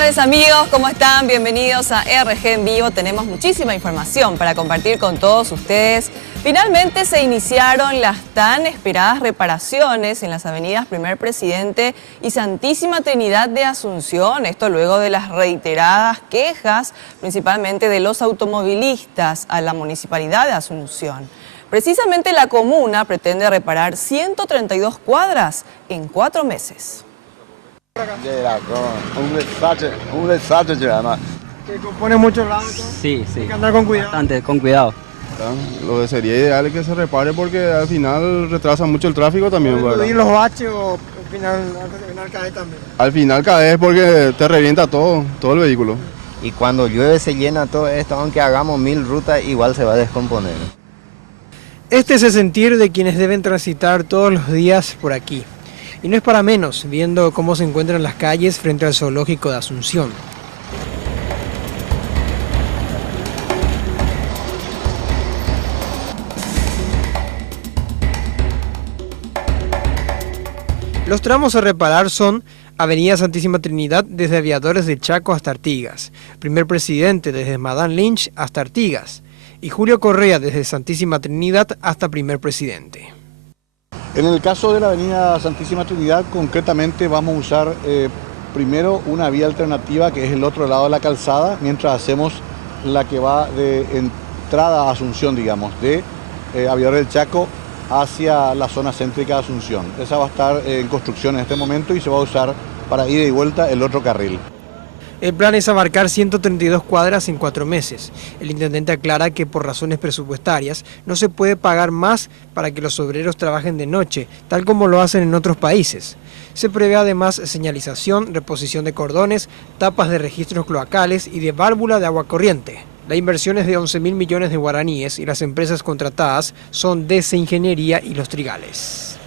tardes amigos, ¿cómo están? Bienvenidos a RG en Vivo. Tenemos muchísima información para compartir con todos ustedes. Finalmente se iniciaron las tan esperadas reparaciones en las avenidas Primer Presidente y Santísima Trinidad de Asunción. Esto luego de las reiteradas quejas, principalmente de los automovilistas a la Municipalidad de Asunción. Precisamente la comuna pretende reparar 132 cuadras en 4 meses. Un desastre, ¿Que compone muchos lados? Sí, sí. Hay que andar con cuidado. Bastante, con cuidado. Lo que sería ideal es que se repare porque al final retrasa mucho el tráfico también, ¿verdad? ¿Ir los baches o al final cae también? Al final caes porque te revienta todo el vehículo. Y cuando llueve se llena todo esto, aunque hagamos 1000 rutas, igual se va a descomponer. Este es el sentir de quienes deben transitar todos los días por aquí. Y no es para menos, viendo cómo se encuentran las calles frente al zoológico de Asunción. Los tramos a reparar son Avenida Santísima Trinidad desde Aviadores de Chaco hasta Artigas, Primer Presidente desde Madame Lynch hasta Artigas y Julio Correa desde Santísima Trinidad hasta Primer Presidente. En el caso de la avenida Santísima Trinidad, concretamente vamos a usar primero una vía alternativa que es el otro lado de la calzada, mientras hacemos la que va de entrada a Asunción, digamos, de Aviadores del Chaco hacia la zona céntrica de Asunción. Esa va a estar en construcción en este momento y se va a usar para ida y vuelta el otro carril. El plan es abarcar 132 cuadras en 4 meses. El intendente aclara que por razones presupuestarias no se puede pagar más para que los obreros trabajen de noche, tal como lo hacen en otros países. Se prevé además señalización, reposición de cordones, tapas de registros cloacales y de válvula de agua corriente. La inversión es de 11.000 millones de guaraníes y las empresas contratadas son DC Ingeniería y Los Trigales.